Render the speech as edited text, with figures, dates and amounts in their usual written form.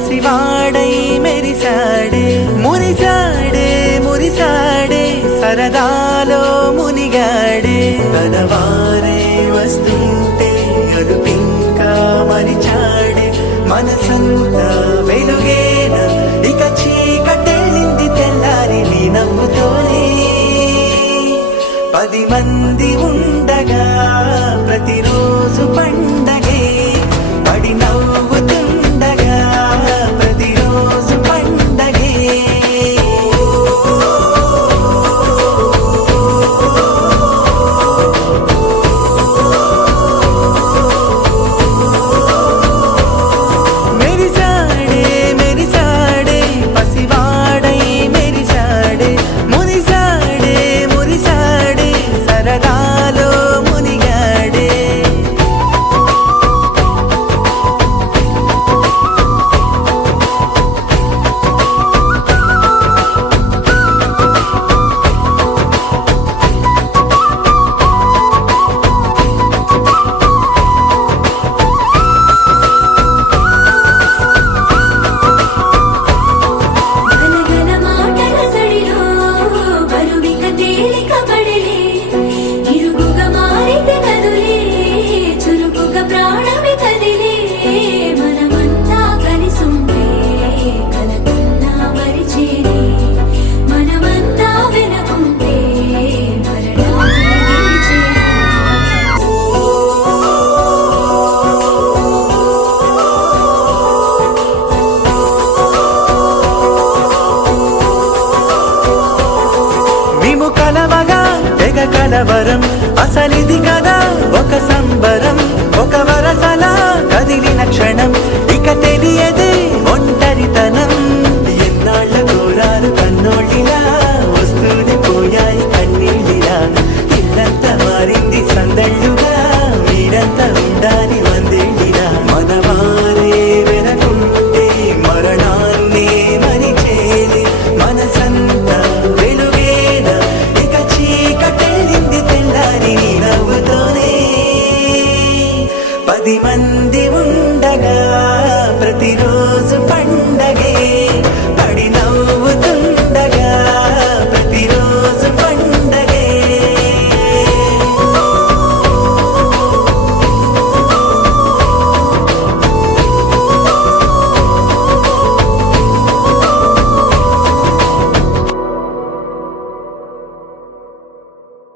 పసివాడై మెరిసాడే మురిసాడే మురిసాడే సరదాలో మునిగాడే తనవారే వస్తుంటే అదుపింకా మరిచాడే మనసంతా వెలుగేన ఇక చీకటెళ్ళింది తెల్లారి నీ నవ్వుతోనే 10 మంది ఉండగా ప్రతిరోజు పండగే పడి నవ్వుతుండగా ప్రతిరోజు పండగే మెరిసాడే మెరిసాడే పసివాడై మెరిసాడే మురిసాడే మురిసాడే సరదాలో మునిగాడే గలగల మాటల సడిలో బరువిక తేలిక పడలే ఇరుగుగా మారితే కదులే చురుకుగా ప్రాణమి కదిలే మనమంతా కలిసుంటే కలకున్నా మరిచేనే మనమంతా వెనకుంటే మరణాన్ని గెలిచేనే మేము కలవగా తెగ కలవరం అసలిది కదా ఒక సంబరం ఒక వరసలా కదిలిన క్షణం ఇక తెలియదే ఒంటరితనం ఎన్నాళ్ళ కోరాలు కన్నోళ్ళిలా వస్తూనే పోయాయి కన్నీళ్ళిలా ఇల్లంతా మారింది సందళ్ళుగా మీరంతా ఉండాలి వందేళ్ళిలా మనవారే వెనకుంటే మరణాన్నే మరిచేది మనసంతా వెలుగేన ఇక చీకటెళ్ళింది తెల్లారి నీ నవ్వుతోనే 10 మంది ఉండగా